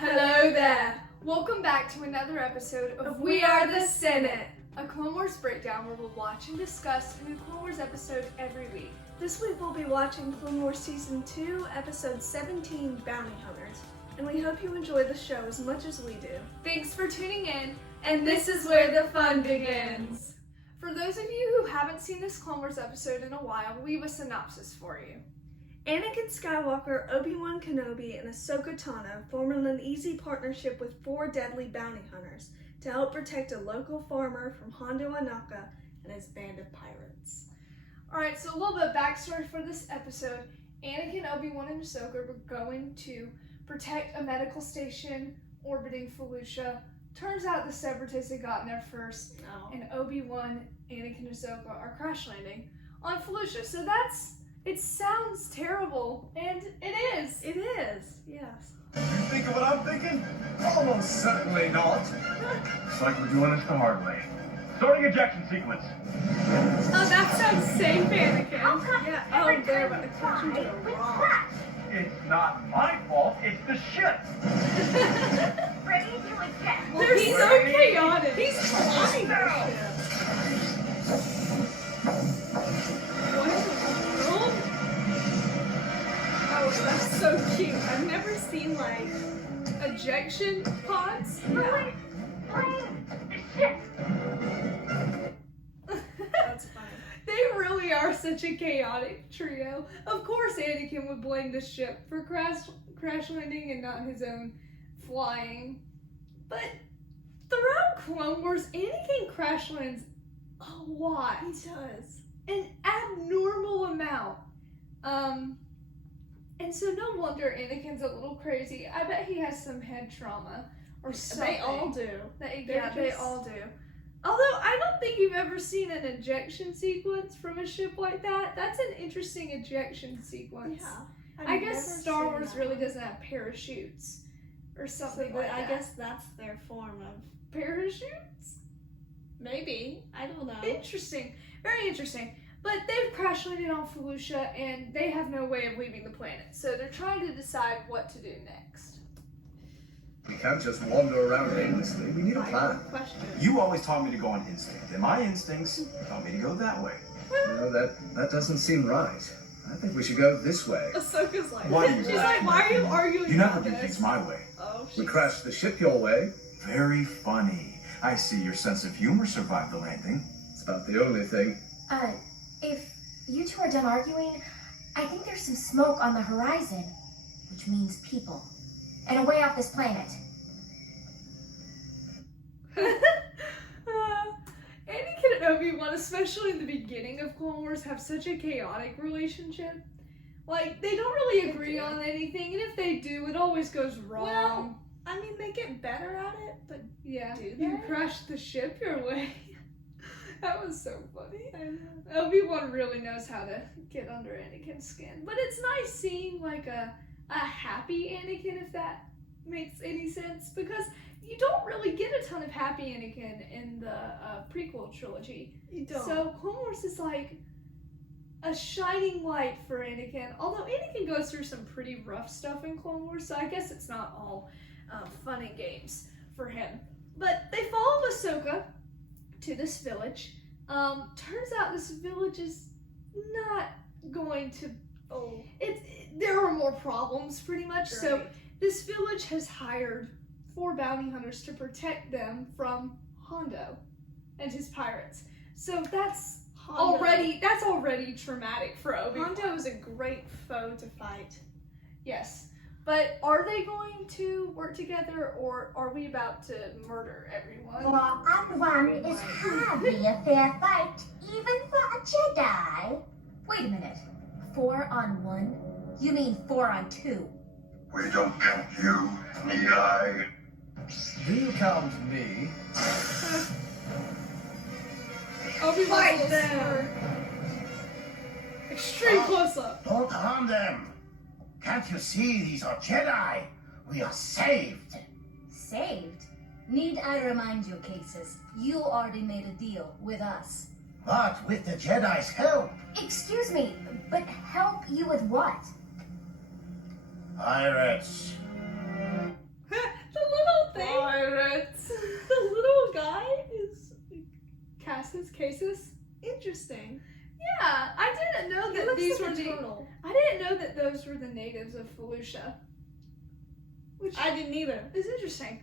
Hello there! Welcome back to another episode of We Are the Senate, a Clone Wars breakdown where we'll watch and discuss a new Clone Wars episode every week. This week we'll be watching Clone Wars Season 2, Episode 17, Bounty Hunters, and we hope you enjoy the show as much as we do. Thanks for tuning in, and this is where the fun begins. For those of you who haven't seen this Clone Wars episode in a while, we have a synopsis for you. Anakin Skywalker, Obi-Wan Kenobi, and Ahsoka Tano form an uneasy partnership with 4 deadly bounty hunters to help protect a local farmer from Hondo Anaka and his band of pirates. Alright, so a little bit of backstory for this episode. Anakin, Obi-Wan, and Ahsoka were going to protect a medical station orbiting Felucia. Turns out the Separatists had gotten there first, and Obi-Wan, Anakin, and Ahsoka are crash landing on Felucia. So it sounds terrible, and it is. It is, yes. You think of what I'm thinking? Almost certainly not. Looks like we're doing it the hard way. Starting ejection sequence. Oh, that sounds safe, Anakin. Yeah, they're about to crash into a rock. It's not my fault, it's the ship. Ready to eject. They're so chaotic. He's flying now. What in the world? Oh, that's so cute. I've never seen, like, ejection pods. Yeah. Shit. That's funny. They really are such a chaotic trio. Of course Anakin would blame the ship for crash landing and not his own flying. But throughout Clone Wars, Anakin crash lands a lot. He does. An abnormal amount. And so no wonder Anakin's a little crazy. I bet he has some head trauma or something. They all do. They all do. Although I don't think you've ever seen an ejection sequence from a ship like that. That's an interesting ejection sequence. Yeah. I guess Star Wars really doesn't have parachutes or something like that. I guess that's their form of Parachutes? maybe. I don't know. Interesting. Very interesting. But they've crash landed on Felucia and they have no way of leaving the planet. So they're trying to decide what to do next. We can't just wander around aimlessly. We need a plan. Question. You always taught me to go on instinct, and my instincts taught me to go that way. No, that doesn't seem right. I think we should go this way. Ahsoka's like, Why do you She's lie? like, why are you arguing You never about do this? things my way. oh, We she's crashed the ship your way. Very funny. I see your sense of humor survived the landing. It's about the only thing. If you two are done arguing, I think there's some smoke on the horizon, which means people, and a way off this planet. Anakin and Obi-Wan, especially in the beginning of Clone Wars, have such a chaotic relationship. Like, they don't really agree on anything, and if they do, it always goes wrong. Well, I mean, they get better at it, but yeah, do you they? crashed the ship your way. That was so funny. Obi-Wan really knows how to get under Anakin's skin. But it's nice seeing, like, a happy Anakin, if that makes any sense, because you don't really get a ton of happy Anakin in the prequel trilogy. you don't. So Clone Wars is like a shining light for Anakin. Although Anakin goes through some pretty rough stuff in Clone Wars, so I guess it's not all fun and games for him. But they follow Ahsoka to this village. Turns out this village is not going to. There are more problems, pretty much. So Right. this village has hired 4 bounty hunters to protect them from Hondo and his pirates. So that's already traumatic for Obi-Wan. Hondo is a great foe to fight. Yes. But are they going to work together, or are we about to murder everyone? One is hardly a fair fight, even for a Jedi. Wait a minute. 4 on 1? You mean 4 on 2? We don't count you, need I? Do you count me? Obi-Wan Fight will them. start. Extreme close-up. Don't harm them. Can't you see these are Jedi? We are saved. Saved? Need I remind you, Cases, you already made a deal with us. But with the Jedi's help, Excuse me, but help you with what? pirates. Pirates. The little guy is Casus. interesting. Yeah, I didn't know He that looks these like were a the. turtle. I didn't know that those were the natives of Felucia. Which I didn't either. is interesting.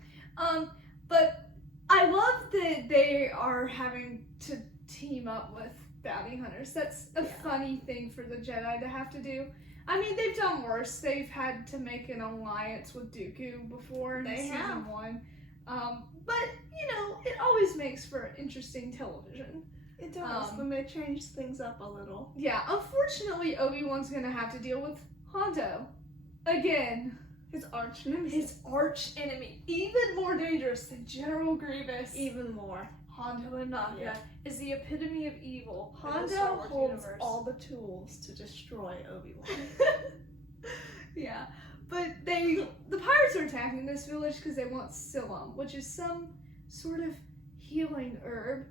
But I love that they are having to team up with bounty hunters. That's a funny thing for the Jedi to have to do. I mean, they've done worse. They've had to make an alliance with Dooku before in season 1. But, you know, it always makes for interesting television. It does, when they change things up a little. Yeah, unfortunately, Obi-Wan's gonna have to deal with Hondo. Again. His arch nemesis. His arch enemy. Even more dangerous than General Grievous. Even more. Hondo Anaka is the epitome of evil. Hondo Star Wars holds universe. all the tools to destroy Obi-Wan. Yeah, but the pirates are attacking this village because they want psyllium, which is some sort of healing herb.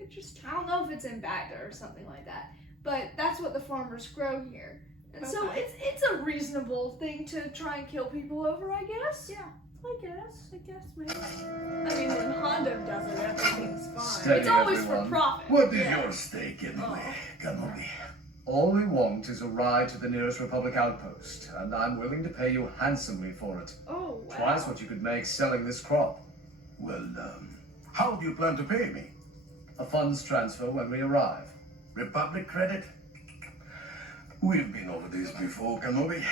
Interesting. I don't know if it's in Baghdad or something like that, but that's what the farmers grow here. And so it's a reasonable thing to try and kill people over, I guess. Yeah. I guess maybe. I mean, when Hondo does it, everything's fine. Steady, It's always everyone. for profit. What is your stake anyway, Kenobi? All we want is a ride to the nearest Republic outpost, and I'm willing to pay you handsomely for it. Oh, wow. Twice what you could make selling this crop. Well, how do you plan to pay me? A funds transfer when we arrive. Republic credit? We've been over this before, Kenobi.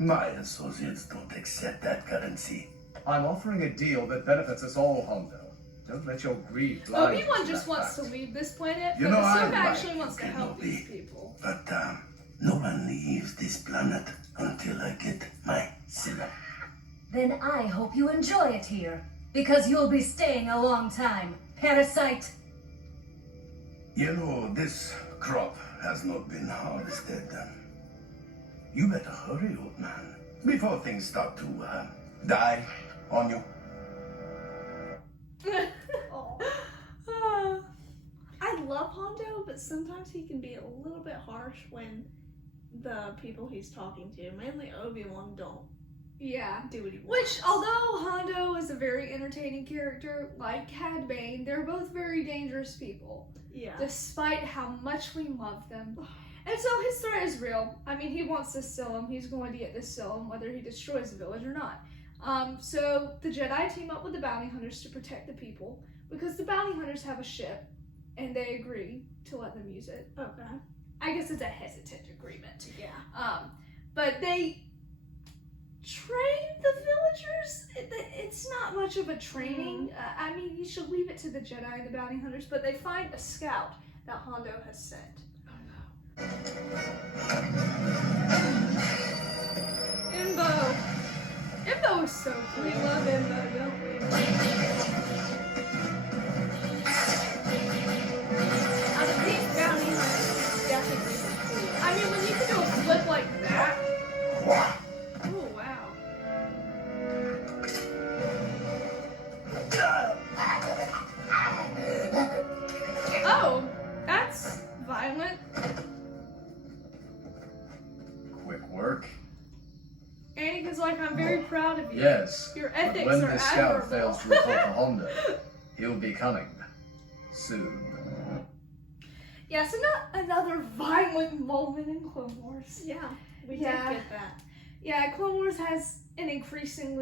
My associates don't accept that currency. I'm offering a deal that benefits us all, Hondo. Don't let your greed blind you Obi-Wan to just that wants to fact. leave this planet, You but know, Ahsoka I actually like wants to you, help Kenobi. these people. But, no one leaves this planet until I get my silver. Then I hope you enjoy it here, because you'll be staying a long time, parasite. You know, this crop has not been harvested. You better hurry, old man, before things start to, die on you. I love Hondo, but sometimes he can be a little bit harsh when the people he's talking to, mainly Obi-Wan, don't Yeah. do what he wants. Which, although Hondo is a very entertaining character, like Cad Bane, they're both very dangerous people, Yeah. despite how much we love them. And so his threat is real. I mean, he wants this Psyllium. He's going to get this Psyllium, whether he destroys the village or not. So the Jedi team up with the bounty hunters to protect the people, because the bounty hunters have a ship, and they agree to let them use it. Okay. I guess it's a hesitant agreement. Yeah. But they train the villagers. It's not much of a training. I mean, you should leave it to the Jedi and the bounty hunters, but they find a scout that Hondo has sent. Imbo! Imbo is so cool. We love Imbo, don't we? Out of these bounty hunters, he's definitely the coolest. I mean, when you can do a flip like that. Oh, wow. Oh, that's violent. Quick work. Anakin's like, I'm very proud of you. Yes. Your But ethics when are the scout admirable. fails to report to Hondo, he'll be coming. Soon. Yeah, so not another violent moment in Clone Wars. Yeah, we Yeah. did get that. Yeah, Clone Wars has an increasing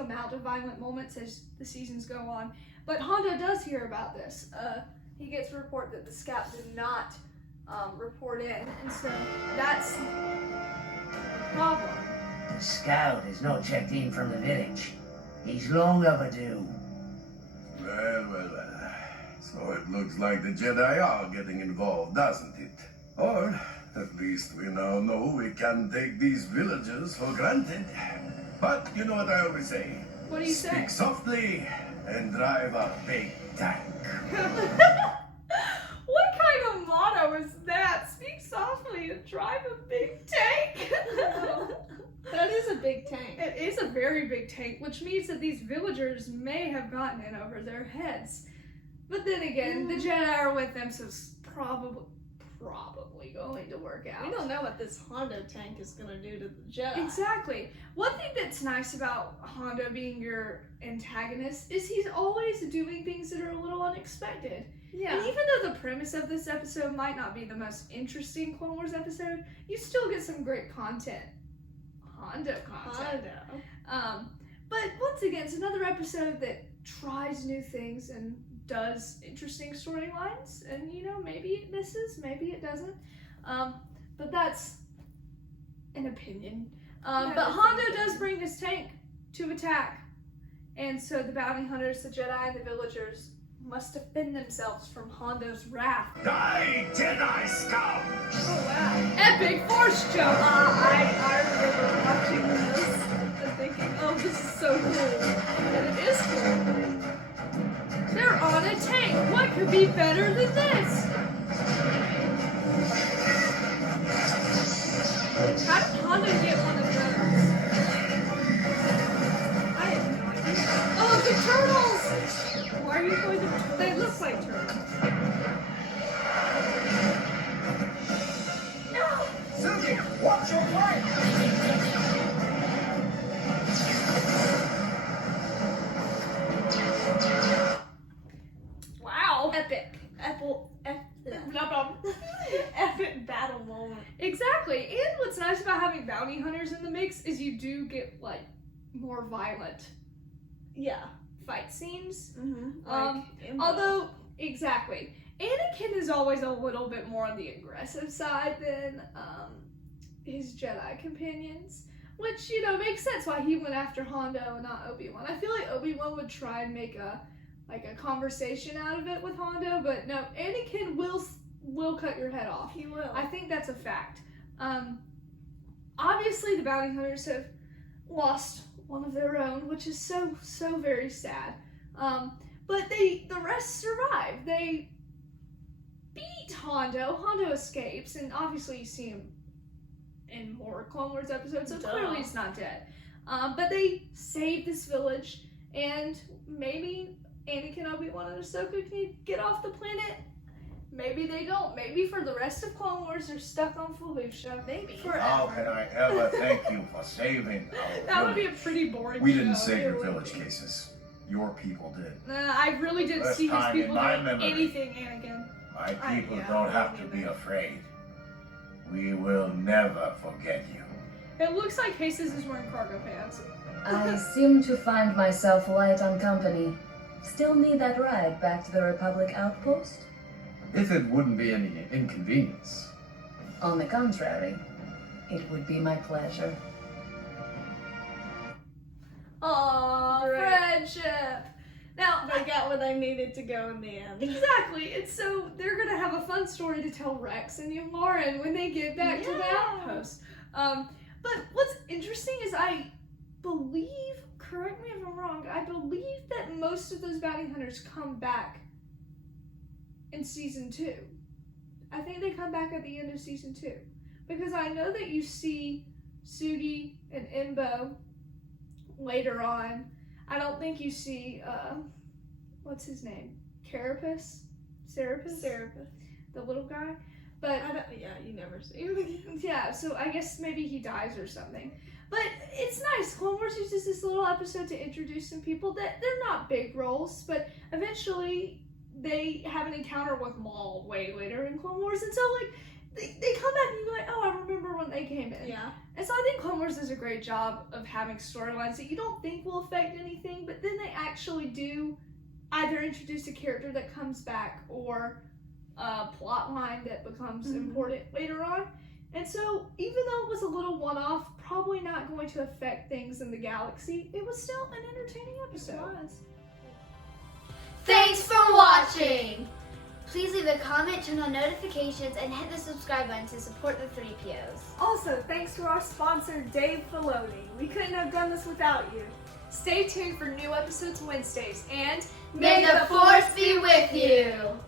amount of violent moments as the seasons go on. But Hondo does hear about this. He gets a report that the scout did not report in, and so that's the problem. The scout is not checked in from the village. He's long overdue. Well. So it looks like the Jedi are getting involved, doesn't it? Or, at least we now know we can't take these villagers for granted. But you know what I always say? What do you say? Speak softly and drive a big tank. What kind of motto is that? Speak softly and drive a big tank. That is a big tank. It is a very big tank, which means that these villagers may have gotten in over their heads. But then again, the Jedi are with them, so it's probably going to work out. We don't know what this Hondo tank is gonna do to the Jedi. Exactly. One thing that's nice about Hondo being your antagonist is he's always doing things that are a little unexpected. Yeah. And even though the premise of this episode might not be the most interesting Clone Wars episode, you still get some great content. Hondo content. But once again, it's another episode that tries new things and does interesting storylines. And, you know, maybe it misses, maybe it doesn't. But that's an opinion. But Hondo does bring his tank to attack. And so the bounty hunters, the Jedi, and the villagers must defend themselves from Hondo's wrath. Die, Jedi scum! Oh wow. Epic force jump! I remember watching this and thinking, oh, this is so cool. And it is cool. They're on a tank! What could be better than this? How did Hondo get one of those? I have no idea. Oh, the turtles! Why are you going to... They look like turtles. Suki, watch your flank! Wow. Epic. Epic battle moment. Exactly. And what's nice about having bounty hunters in the mix is you do get, like, more violent Yeah. fight scenes. Mm-hmm. Although, exactly. Anakin is always a little bit more on the aggressive side than his Jedi companions. Which, you know, makes sense why he went after Hondo and not Obi-Wan. I feel like Obi-Wan would try and make a conversation out of it with Hondo, but no, Anakin will cut your head off. He will. I think that's a fact. Obviously, the bounty hunters have lost one of their own, which is so very sad. But the rest survive. They beat Hondo. Hondo escapes, and obviously you see him in more Clone Wars episodes, so clearly he's not dead. But they save this village, and maybe Anakin, Obi-Wan, and Ahsoka can get off the planet. Maybe they don't. Maybe for the rest of Clone Wars, they're stuck on Felucia. Maybe. How can I ever thank you for saving our That would be a village? pretty boring We show. didn't save your It would village, be. Cases. Your people did. I really didn't First see his time in people my doing memory. anything, Anakin. My people yeah, don't I have to don't be either. afraid. We will never forget you. It looks like Cases is wearing cargo pants. I seem to find myself light on company. Still need that ride back to the Republic outpost? If it wouldn't be any inconvenience. On the contrary, it would be my pleasure. Aww, Great. friendship. Now, They got where they needed to go in the end. exactly. And so they're gonna have a fun story to tell Rex and young Lauren when they get back to the Yeah. outpost. But what's interesting is I believe, correct me if I'm wrong, I believe that most of those bounty hunters come back in season 2. I think they come back at the end of season 2. Because I know that you see Sugi and Imbo later on. I don't think you see, what's his name? Serapis? Serapis. The little guy? But You never see him again. yeah, so I guess maybe he dies or something. But it's nice. Clone Wars uses this little episode to introduce some people that they're not big roles, but eventually they have an encounter with Maul way later in Clone Wars, and so like they come back and you're like, oh, I remember when they came in. Yeah. And so I think Clone Wars does a great job of having storylines that you don't think will affect anything, but then they actually do either introduce a character that comes back or a plot line that becomes important later on. And so even though it was a little one-off, probably not going to affect things in the galaxy, it was still an entertaining episode. Thanks for watching! Please leave a comment, turn on notifications, and hit the subscribe button to support the Threepios. Also, thanks to our sponsor, Dave Filoni. We couldn't have done this without you. Stay tuned for new episodes Wednesdays, and May the Force be with you!